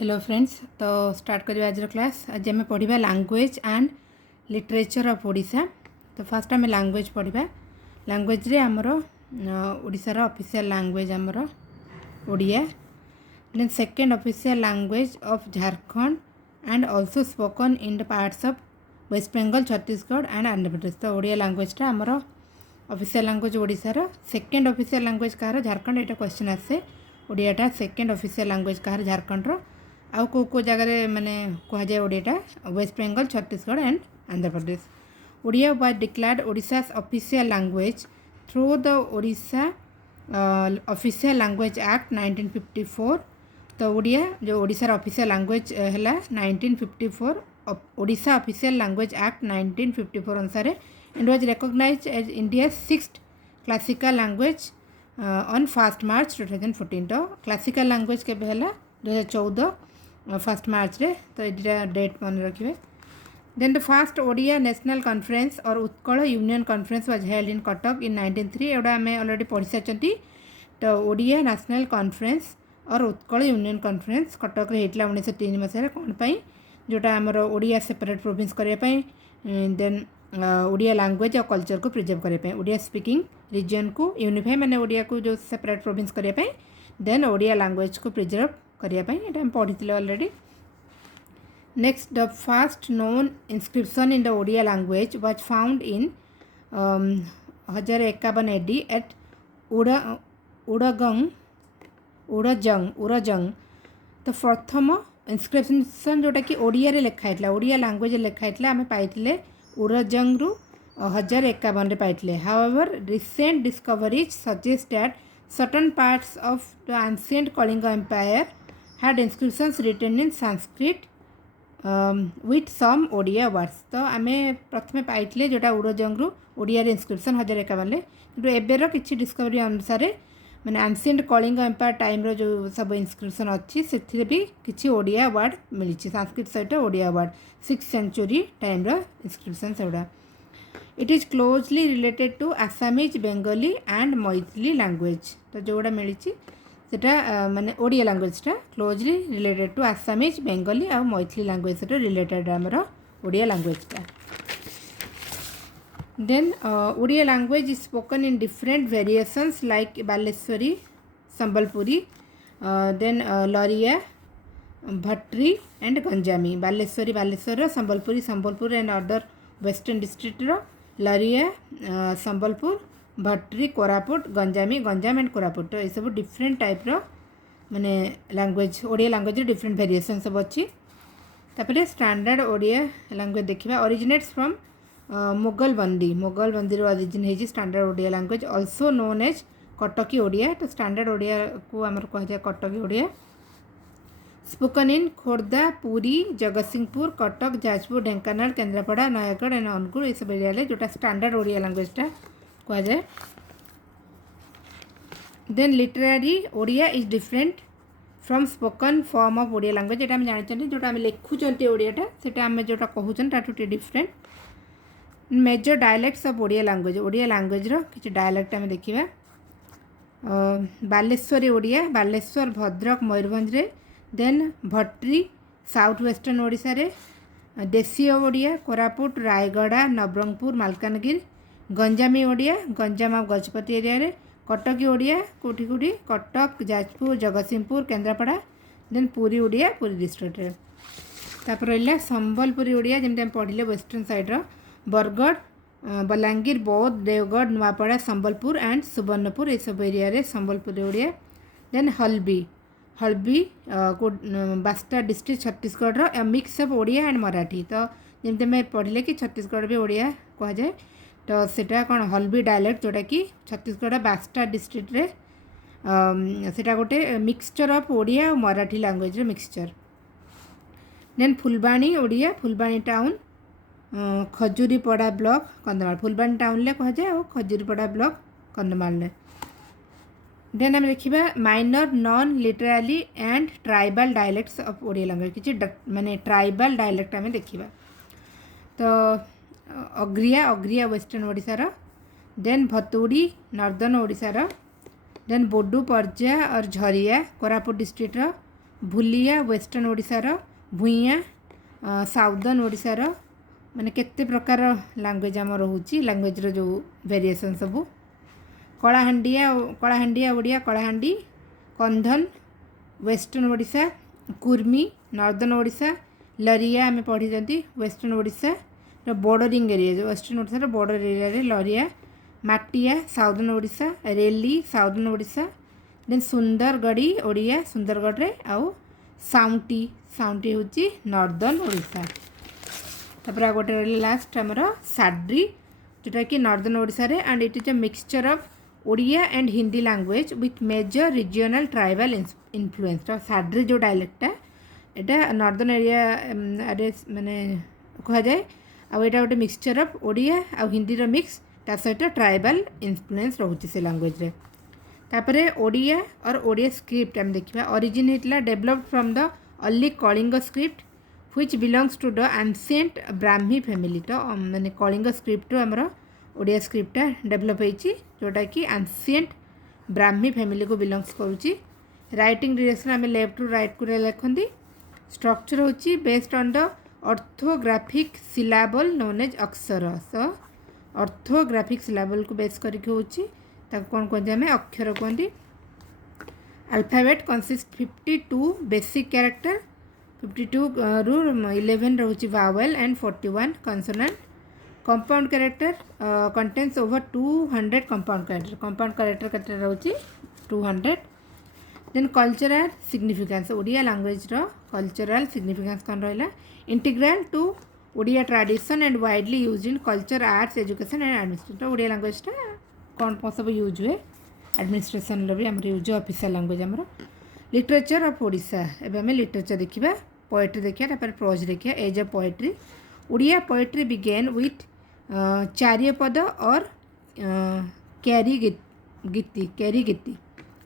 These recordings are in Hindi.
हेलो फ्रेंड्स, तो स्टार्ट करिया आज क्लास। आज आम पढ़ा language and literature of Odisha. तो फास्ट आम लैंग्वेज पढ़ा। लैंग्वेज रे आमर ओडिशार ऑफिशियल लैंग्वेज आमर Odia. Then second official language of Jharkhand and also spoken in the parts of West Bengal, Chhattisgarh and Andhra Pradesh. तो ओडिया लैंग्वेजटा आमर ऑफिशियल लैंग्वेज ओडिशार। सेकेंड ऑफिशियल लैंग्वेज कहार झारखंड, यहाँ क्वेश्चन आसे। ओडियाटा सेकेंड ऑफिशियल लैंग्वेज कहार झारखंड आउ को जगह माने कह जाए ओडियाटा West Bengal, Chhattisgarh and Andhra Pradesh. Odia was declared Odisha's official language through the Odisha official language act 1954। तो ओडिया जो ओडिशार ऑफिशियल लैंग्वेज है 1954 ओडिशा ऑफिशियल लैंग्वेज एक्ट 1954 अनुसार and was recognised as India 6th classical language on 1 March 2014। तो क्लासिकल लैंग्वेज के 2014 1 मार्च रे। तो ये डेट मन रखिए। Then the first Odia national conference और Utkal union conference was held in Cuttack in 1903। एवढा आम ऑलरेडी पढ़ी सारी। तो ओडिया नेशनल कॉन्फ्रेंस और उत्कल यूनियन कॉन्फ्रेंस कटक रे होता 1903 मसीह। कौन पाई जोटा आमर ओडिया सेपरेट प्रोविंस करने। देन ओडिया लैंग्वेज और कल्चर को प्रिजर्व करने, ओडिया स्पीकिंग रीजन को यूनिफाई माने ओडिया को जो सेपरेट प्रोविंस करने। देन ओडिया लैंग्वेज को प्रिजर्व करने ये पढ़ी already. Next the first known inscription in the Odia language was found in 1051 AD at Urajang. तो प्रथम इंस्क्रिप्शन जोटा कि ओडिया रे लिखाई, ओडिया लैंग्वेज लिखाई आम पाई उड़जंग रु 1051 पाई। However recent discoveries suggest that certain parts of the ancient Kalinga Empire had inscriptions written in Sanskrit with some Odia words। तो आम प्रथम पाई जोटा उड़जंग ओडिया इंस्क्रिप्शन 1051 कि एबेर किसी डिस्कवरी अनुसार माने एंशिएंट कलिंग एम्पायर टाइम रो जो सब इंस्क्रिप्शन अच्छी से भी किसी ओडिया वर्ड मिली, संस्कृत सहित Odia word 6th century time रो इंस्क्रिप्शन सेगुड़ा। It is closely related to Assamese, Bengali and Maithili language. तो जोड़ा मिली सेटा माने ओडिया लैंग्वेजटा closely related to Assamese, Bengali और मैथिली लैंग्वेज से रिलेटेड आमर ओडिया लैंग्वेजटा। Then Odia language is spoken in different variations like Baleshwari, Sambalpuri, then Lariya, Bhatri and Ganjami. Baleshwari Baleshwar, Sambalpuri Sambalpur and other western district, Lariya Sambalpur, Bhatri Koraput, गंजामी Ganjam and Koraput. तो ये सब डिफरेंट टाइप रो माने language Odia language different variation सब अच्छी। तापर स्टैंडर्ड ओडिया लैंग्वेज देखा ओरिजिनेट्स फ्रॉम मुगल बंदी रो ओरिजिन है standard Odia language also known as Kataki Odia. तो स्टैंडर्ड ओडिया को आमर कह जाए Kataki Odia. Spoken in Khordha, Puri, Jagatsinghpur, Cuttack, Jajpur, Dhenkanal, Kendrapara, Nayagarh and Angul ये सब एरिया जोटा स्टैंडर्ड ओडिया लैंग्वेजटा कह जाए। Then literary Odia is different from spoken form of Odia language. ये जानते जोटा आम लिखुंट ओडियाटा से आम जोटा कहते different. Major dialects of Odia language किसी डायलेक्ट आम देखा। बालेश्वरी ओडिया बालेश्वर, भद्रक, मयूरभंज रे। Then Bhatri south western Odisha रे। देशीय ओडिया कोरापुट, रायगड़ा, नवरंगपुर, मालकानगिरी। गंजामी ओडिया गंजाम और गजपति एरिया रे। कटकी ओडिया कोठी कोठी कटक, जाजपुर, जगतसिंहपुर, केन्द्रापड़ा। देन पुरी ओडिया पुरी डिस्ट्रिक्ट रे। तापर रहा संबलपुरी ओडिया जमी पढ़ले वेस्टर्न साइड रो बरगढ़, बलांगीर, बौद्ध, देवगढ़, नुआपड़ा, संबलपुर एंड सुवर्णपुर ये सब एरिया रे संबलपुरी ओडिया। देन हल्बी को बास्टा डिस्ट्रिक्ट छत्तीसगढ़ रो mix of Odia and Marathi. तो जमी मैं पढ़ले कि छत्तीसगढ़ भी ओडिया कह जाए। तो सेटा कौन हल्बी डायलेक्ट जोटा कि छत्तीसगढ़ बास्टा डिस्ट्रिक्ट रे सेटा गोटे मिक्सचर ऑफ ओडिया और मराठी लैंग्वेज रे mixture. Then Phulbani Odia Phulbani town, Khajuripada block, Kandhamal. Phulbani town ले कह जाए और खजुरीपड़ा ब्लॉक कंधमाल। देन आम देखा minor non literally and tribal dialects of Odia language किसी माने ट्राइबल डायलेक्ट आम देखा। तो अग्रिया वेस्टर्न ओडिशार। देन भतुड़ी नॉर्दर्न ओडिशार। देन बोडू, पर्जा और झरिया कोरापुट डिस्ट्रिक्ट, भूलिया वेस्टर्न ओडिशार, भूइया साउदर्न ओडिशार, माने केते प्रकार लैंग्वेज आम रोचे लैंग्वेज जो वेरिएशन सबू। कलाहांडिया ओडिया कलाहांडी, कंधन वेस्टर्न ओडिशा, कुर्मी नॉर्दर्न ओडिशा, लरिया आम पढ़ी वेस्टर्न ओडिशा बॉर्डरिंग एरिया जो वेस्टर्न ओडिशा बॉर्डर एरिया रे लरिया, माटिया साउदर्न ओडिशा, रेली साउदर्न ओडिशा, देन सुंदरगढ़ी ओडिया सुंदरगढ़ रे, आउ साउंटी साउंटी होची नॉर्दर्न ओडिशा। तापर आ गोटे लास्ट आमर साड्री जोटा कि नॉर्दर्न ओडिशा रे, and it is a mixture of Odia and Hindi language with major regional tribal influence. तो साड्री जो डायलेक्टा एटा नॉर्दर्न एरिया माने कह जाए, आउ एटा गोटे मिक्सचर ऑफ ओडिया आ हिंदी रो मिक्स ता सहित ट्राइबल इन्फ्लुएंस रोचे से लैंग्वेज रे। तापरे ओडिया और ओडिया स्क्रिप्ट हम देखिबा। ओरिजिन हितला developed from the early Kalinga script which belongs to the ancient Brahmi family. तो माने कलिंग स्क्रिप्ट हमर ओडिया स्क्रिप्टा डेवलप होईची जोटा कि एंशिएंट ब्राह्मी फैमिली को बिलोंग्स करूची। राइटिंग डायरेक्शन आम लेफ्ट टू राइट को लिखती। स्ट्रक्चर होची based on the orthographic syllable known as akshar. So orthographic सिलाबल को बेस करके होची ताको कौन कहते हैं अक्षर कहते। अल्फाबेट कंसिस्ट 52 बेसिक कैरेक्टर, 52 रु 11 रोची vowel and 41 consonant. Compound character contains over 200 compound character केते रोची 200। Then cultural significance Odia language रो कल्चरल सिग्निफिकेंस कौन रहा। Integral to Odia tradition and widely used in culture arts education and administration. Odia language कौन कौन सब यूज हुए एडमिनिस्ट्रेशन भी आम यूज ऑफिशियल लैंग्वेज आमर। लिटरेचर ऑफ ओडिशा एवं आम लिटरेचर देखा, पोएट्री देखा, प्रोज देखा। Age of poetry Odia poetry begin with चार्यपद और कैरी गीति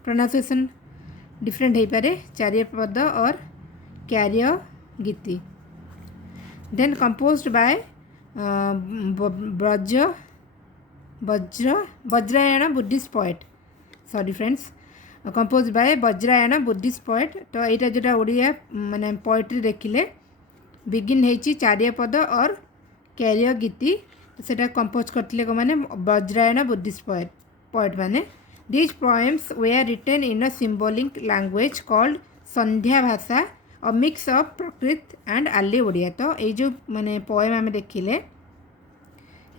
प्रोनाउंसिएशन डिफरेंट हो पारे, चार्यपद और कैरिय गीति। Then composed by Vajrayana Buddhist poet, sorry friends, compose by Vajrayana Buddhist poet. तो यहाँ जोटा ओडिया माने पोएट्री देखिले बिगिन होती चार्यपद और कैरिय गीति सेटा कंपोज करते मैंने वज्रायण बुद्धिस्ट पोएट मैंने। These poems were written in a symbolic language called संध्या भाषा, a mix of Prakrit and early Odia. तो ये जो माने पोएम आम देखिले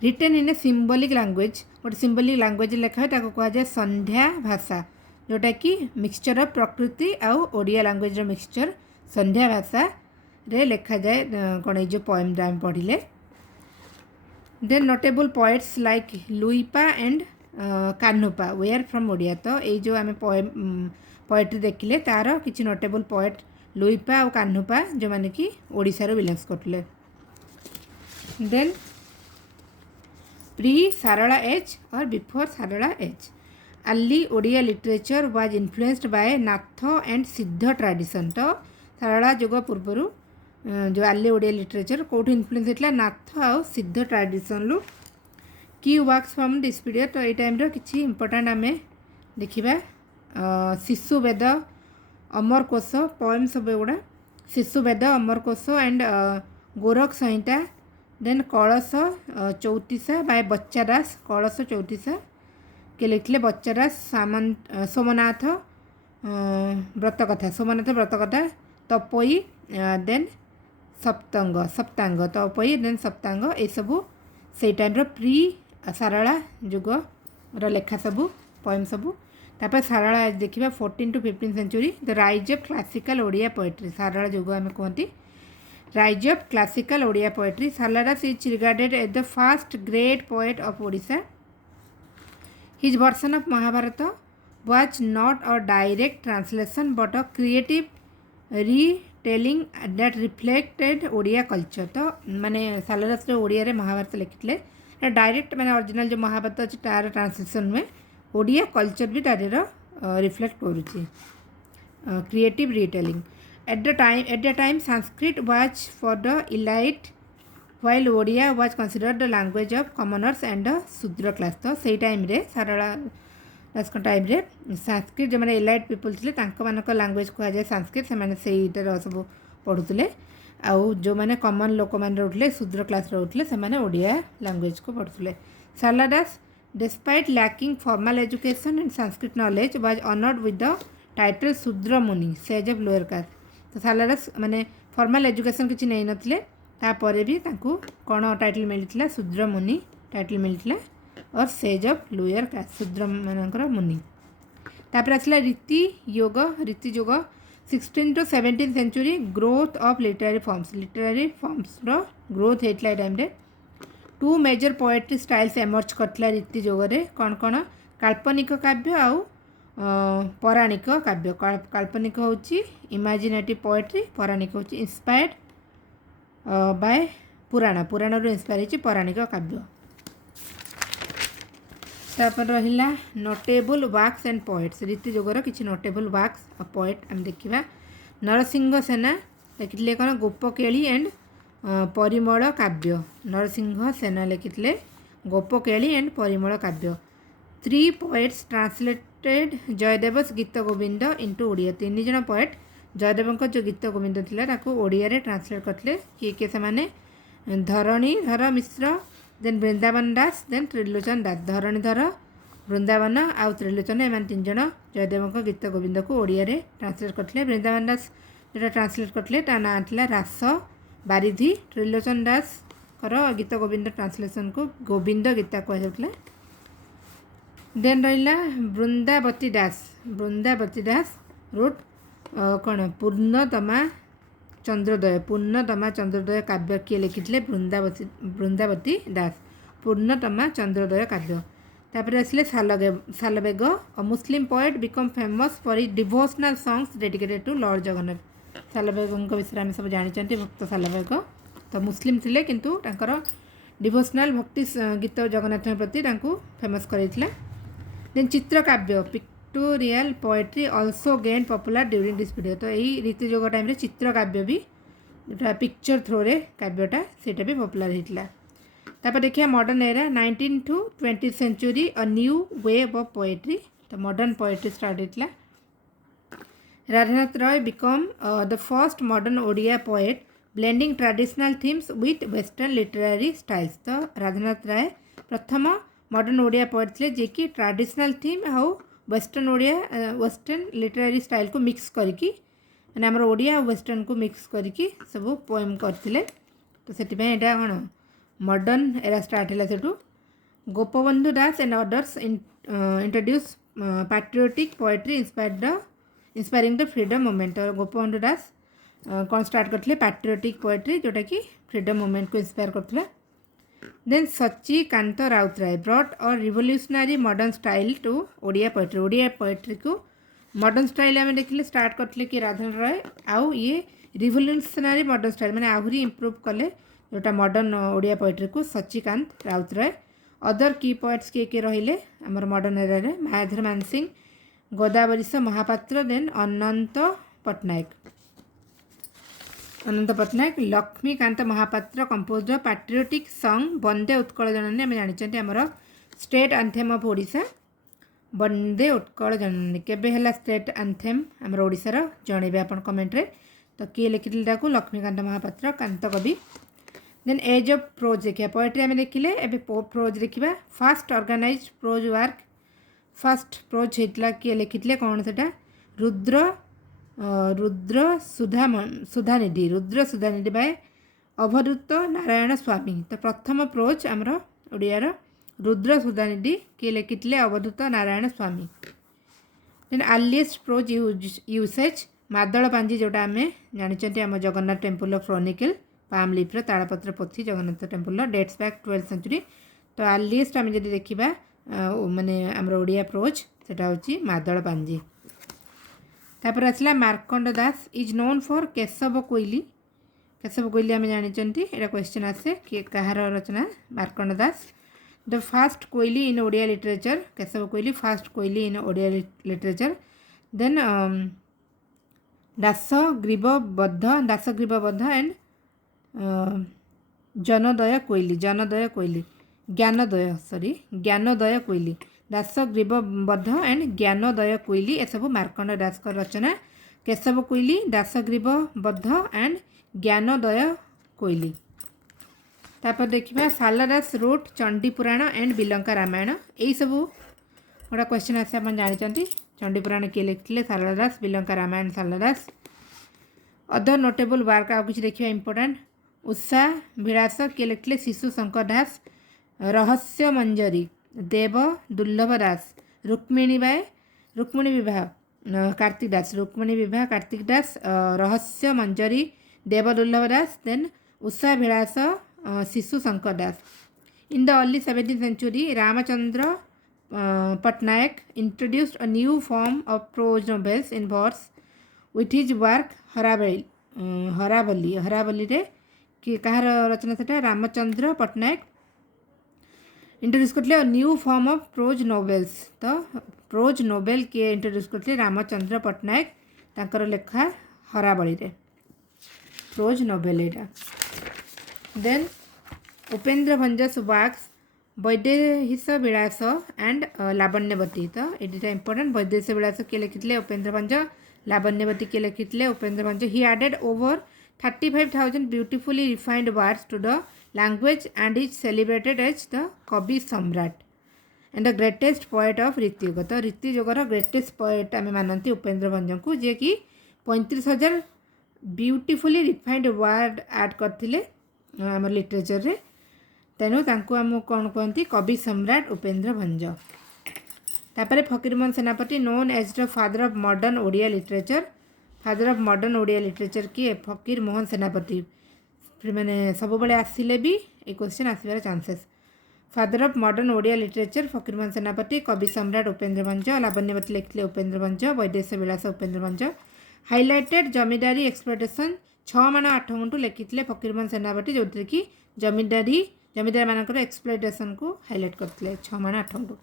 written in a symbolic language, गोटे सिम्बॉलिक लैंग्वेज लिखा है ताको कहा जाए संध्या भाषा, जोटा कि मिक्सचर ऑफ प्रकृति आउ ओडिया लैंग्वेज मिक्सचर संध्या भाषा रे लिखा जाए कौन ये जो पोएम आम पढ़िले। Then notable poets like Luipa and Kanhupa were from Odia. तो ये जो आम पोएट्री देखिले तार किसी नोटेबल पोएट लुईपा और कान्हुपा जो माने कि ओडिशा बिलोंग्स करते। Then pre Sarala age or before Sarala age early Odia literature was influenced by Nath and Siddha tradition. तो सारला जुग पूर्वर जो अर्ली ओडिया लिटरेचर कौट इन्फ्लुएंस होता नाथ आ सिद्ध ट्रेडिशन लु। की वर्क्स फ्रॉम दिस पीरियड। तो ये टाइम किसी इंपोर्टेंट आम देखा शिशु वेद अमर कोश पोएम सब एगुड़ा शिशु वेद अमर कोश एंड गोरख संहिता। देन कलश चौतीसा बाय बच्चा दास, कलश चौतीसा के लिखले बच्चा दास। सोमनाथ व्रतकथा, सोमनाथ व्रतकथा। तपोई देन सप्तांग तपोई देन सप्तांग ये सबू से टाइम प्री सारला जुग लेखा सबू पोएम सबू। तापर सारला देखा 14 to 15 century the rise of classical Odia poetry. Sarala जुग आम कहती rise of classical Odia poetry. Saraladas is regarded as the first great poet of Odisha. His version of Mahabharata was not a direct translation but a creative retelling that reflected Odia culture. तो माने सारलादास जो ओडिया रे महाभारत लिखिले डायरेक्ट माने ओरिजिनल जो महाभारत अच्छे तार ट्रांसलेशन में ओडिया कल्चर भी तार रिफ्लेक्ट करुच्ची। Creative retelling at the time Sanskrit was for the elite while Odia was considered the language of commoners and the Shudra class. तो सही टाइम रे सारला टाइप रे संस्कृत जो मैंने एलाइट पीपल थे लैंग्वेज कह जाए संस्कृत से सब पढ़ुले आउ जो मैंने कॉमन लोक मैंने रोटे शूद्र क्लास रोटे से ओडिया लैंग्वेज को पढ़ुले। Saraladas despite lacking formal education and Sanskrit knowledge was honoured with the title Shudra Muni sage of lower caste. तो सालादास माने फॉर्मल एजुकेशन किसी नहीं नथिले तापर भी तांकू कौन टाइटल मिलता शूद्र मुनि टाइटल मिलता और सेज ऑफ लोअर कास्ट शूद्र मानकर मुनि। तापर आसला रीति योग 16 to 17 century growth of literary forms रो ग्रोथ होता है टाइम रे। Two major poetry styles emerge करथिला रीति जोगरे कौन कौन काल्पनिक काव्य आउ पौराणिक काव्य। काल्पनिक होची इमेजिनेटिव पोएट्री पौराणिक होची इंस्पायर्ड बाय पुराण रो इंस्पायर होची पौराणिक काव्य। तापर रहिला नोटेबल वर्क्स एंड पोएट्स रीति जोगर किछि नोटेबल वर्क्स और पोएट हम देखिबा। नरसिंह सेना लिखिले कौन गोपकेली एंड परिमल काव्य। नरसिंह सेना लिखिले गोपकेली एंड परिमल काव्य। 3 पोएट्स ट्रांसलेटेड जयदेवस गीत गोविंद इनटू ओडिया। 3 जन पोएट जयदेव जो गीत गोविंद थिला ताको ओडिया रे ट्रांसलेट करथिले किए से माने धरणीधर मिश्र देन वृंदावन दास देन त्रिलोचन दास। धरणीधर वृंदावन आउ त्रिलोचन एम 3 जन जयदेव गीत गोविंद को ओडिया रे ट्रांसलेट करथिले। वृंदावन दास जो ट्रांसलेट करथिले ता ना थिला रास बारिधि। त्रिलोचन दास कर गीत गोविंद ट्रांसलेशन को गोविंद गीता कह जाउतला। देन रहिला वृंदावती दास रोट कौन पूर्णतमा चंद्रोदय काव्य किए लिखिले वृंदावती दास पूर्णतमा चंद्रोदय काव्य। तापर आसले Salabega a Muslim poet become famous for his devotional songs dedicated to lord Jagannath. Salabega विषय आम सब जानते भक्त सालबेग तो मुस्लिम थिले किंतु तांकर डिवोशनल भक्ति गीत जगन्नाथ प्रति फेमस करैथिला। देन चित्र काव्य pictorial poetry also gain popular during this period. तो यही रीति जोग टाइम चित्र काव्य भी जो पिक्चर थ्रो रे काव्यटा सेटा भी पॉपुलर होता। तापर देखिए modern era 19 to 20 century a new wave of poetry. तो मॉडर्न पोएट्री स्टार्ट होता। Radhanath Roy become the first modern Odia poet blending traditional themes with western literary styles. तो राधानाथ राय प्रथम मॉडर्न ओडिया पोएट थे जे कि ट्रेडिशनल थीम आउ वेस्टर्न लिटरेरी स्टाइल को मिक्स करके मैंने आमर ओडिया वेस्टर्न को मिक्स करके सब पोएम करते। तो से कौन मॉडर्न एरा स्टार्ट है सेठू। Gopabandhu Das and others introduce patriotic poetry inspiring the freedom movement. और गोपबंधु दास कौन स्टार्ट करते पैट्रियोटिक पोएट्री जोटा कि फ्रीडम मूवमेंट को इंस्पायर करते। देन सच्चिकांत राउतराय ब्रॉट और revolutionary modern style to Odia poetry को मॉडर्न स्टाइल आम देखिले स्टार्ट करते कि राधानाथ राय आउ ये रिवोल्यूशनरी मॉडर्न स्टाइल माने आहरी इम्प्रूव कले जोटा मॉडर्न ओडिया पोएट्री को सच्चिकांत राउतराय। अदर की पोएट्स किए रहिले आमर मॉडर्न एरा रे Mayadhar Mansingh Godabarish Mahapatra then Ananta Pattnaik Laxmikanta Mahapatra compose patriotic song Vande Utkal Janani. आम जानते आमर state anthem of Odisha Vande Utkal Janani केबे हैला स्टेट एंथेम आमर ओडिशार जणेबे आपन कमेंट रे। तो किए लिखिथिले ताकू Laxmikant Mahapatra Kanta Kabi. Then age of prose देखिए पोएट्री आम देखिले एबे प्रोज देखिबा। First organised prose work first prose हेतला किए लिखिथिले कौन सेटा रुद्र सुधानिधि बाय अवधूत नारायण स्वामी। तो प्रथम प्रोज आमर ओडियार रुद्र सुधानिधि किए लिखिथिले Abadhuta Narayan Swami. Then earliest prose usage Madala Panji जोटा आम जानते आम Jagannath temple of chronicle palm leaf ताड़पत्र पोथी Jagannath temple dates back 12th century. तो अर्लीस्ट आम जब देखा माने आमर ओडिया प्रोज सेटा होची मादल पांजी। तापर आसला Markanda Das is known for Keshaba Koili आम जानते यहाँ क्वेश्चन आसे कि कहार रचना Markanda Das. The first Koili in Odia literature Keshaba Koili first Koili in Odia literature. Then Dasagribabadha and Gyanodaya Koili Gyanodaya कोइली दासग्रीवबद्ध एंड ज्ञानोदय कोइली एसबू मार्कंड दास रचना। केशव कोइली, दासग्रीवबद्ध एंड ज्ञानोदय कोइली। तापर देखिए सालदास रोट चंडी पुराण एंड बिलंका रामायण। यही सबू गोटा क्वेश्चन आसे आप जानते चंडी पुराण किए लिखते सालदास, बिलंका रामायण सालदास। अदर नोटेबल वर्क आउ कि देखिए इंपोर्टेंट उषा विलास किए लिखते शिशु शंकर दास। रहस्य मंजरी देव दुर्लभ दास। रुक्मिणी विवाह कार्तिक दास, रुक्मिणी विवाह कार्तिक दास। रहस्य मंजरी देव दुर्लभ दास। Then Usha Bilasa Shishu Shankar Das. In the early 17th century Ramachandra Pattanaik introduced a new form of prose novels in verse with his work Haravali रे कि कहार रचना था रामचंद्र पटनायक इंट्रोड्यूस करते new form of prose novels. तो प्रोज नोवेल किए इंट्रोड्यूस करते रामचंद्र पटनायक तांकर लेखा हरावली रे प्रोज नोवेल एटा। Then Upendra Bhanja's works Baidehisa Bilasa and Lavanyavati. तो ये इंपोर्टेंट वैदेहिस विलास किए लिखिते उपेन्द्र भंज, लावण्यवती किए लिखिते Upendra Bhanja. He added over 35,000 beautifully refined words to the language and is celebrated as the Kabi Samrat and the greatest poet of Ritiyuga. तो रीतियुगर ग्रेटेस्ट पोएट आम मानती उपेन्द्र भंज को, जे कि 35,000 ब्यूटीफुली रिफाइंड वर्ड ऐड करते आम लिटरेचर रे। तेणु आम कौन कहती कवि सम्राट उपेन्द्र भंज। तापर Fakirmohan Senapati known as the father of modern Odia literature. Father of modern Odia literature किए फकीरमोहन सेनापति। मैंने सब बड़े आसिले भी ये क्वेश्चन आसबार chances. Father of modern Odia literature Fakirmohan Senapati. Kabi Samrat Upendra Bhanja. Lavanyavati लिखते उपेन्द्र भंज। वैदेश विलास उपेन्द्र भंज। हाइलाइटेड जमींदारी एक्सप्लॉयटेशन 6 माण 8 गुंठु लिखिते फकीरमोहन सेनापति, जो कि जमींदार मानकर एक्सप्लॉयटेशन को हाइलाइट करते 6 Mana 8 Guntha.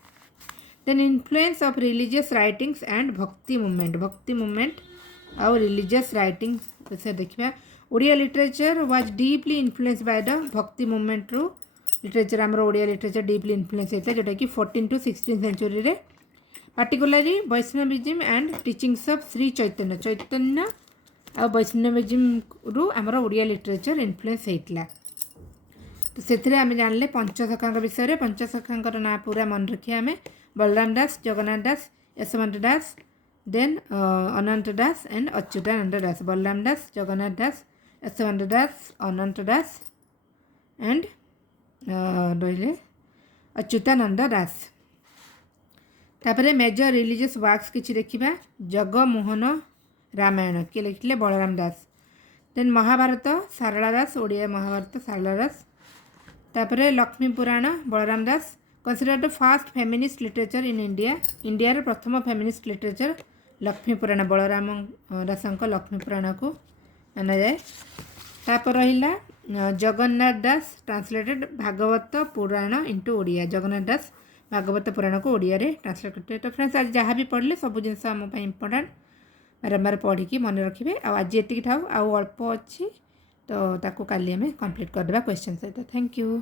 Then influence of religious writings and bhakti movement और रिलीजियस राइटिंग से देखा। Odia literature was deeply influence by the bhakti movement रु लिटरेचर आमर ओडिया लिटरेचर डीपली इन्फ्लुएंस होता है, जोटा कि 14th to 16th century रे। Particularly Vaishnavism and teachings of Shri Chaitanya और वैष्णविज्म रु आमर ओडिया लिटरेचर इन्फ्लुएंस होता। तो से आम जानले पंचसखा विषय में। पंचसखा ना पूरा मन रखिए आम Balaram Das, Jagannath Das, Yashwant Das, then Ananta Das and Achyutananda Das. Balaram Das, Jagannath Das, Yashwant Das, Ananta Das and रही अच्युतानंद दास। तापर मेजर रिलीजियस वर्क्स किछि देखिबा। जगमोहन रामायण किए लिखिले बलराम दास। देन महाभारत सारला दास, ओडिया महाभारत सारला दास। तापर Lakshmi Purana Balaram Das. Consider the first feminist literature in India. India प्रथम फेमिनिस्ट लिटरेचर लक्ष्मी पुराण, बलराम दास लक्ष्मी पुराण को माना जाए। तापर रहिला जगन्नाथ दास ट्रांसलेटेड भागवत पुराण इंटू ओडिया। जगन्नाथ दास भागवत पुराण को ओडिया रे ट्रांसलेट करते। तो फ्रेंड्स आज जहाँ भी पढ़ले सब जिनस आम इम्पोर्टाट बारंबार पढ़ी मन रखिए। आज ये थाऊ आउ अल्प अच्छी तो ताको काली आम कंप्लीट करदे क्वेश्चन सहित। Thank you.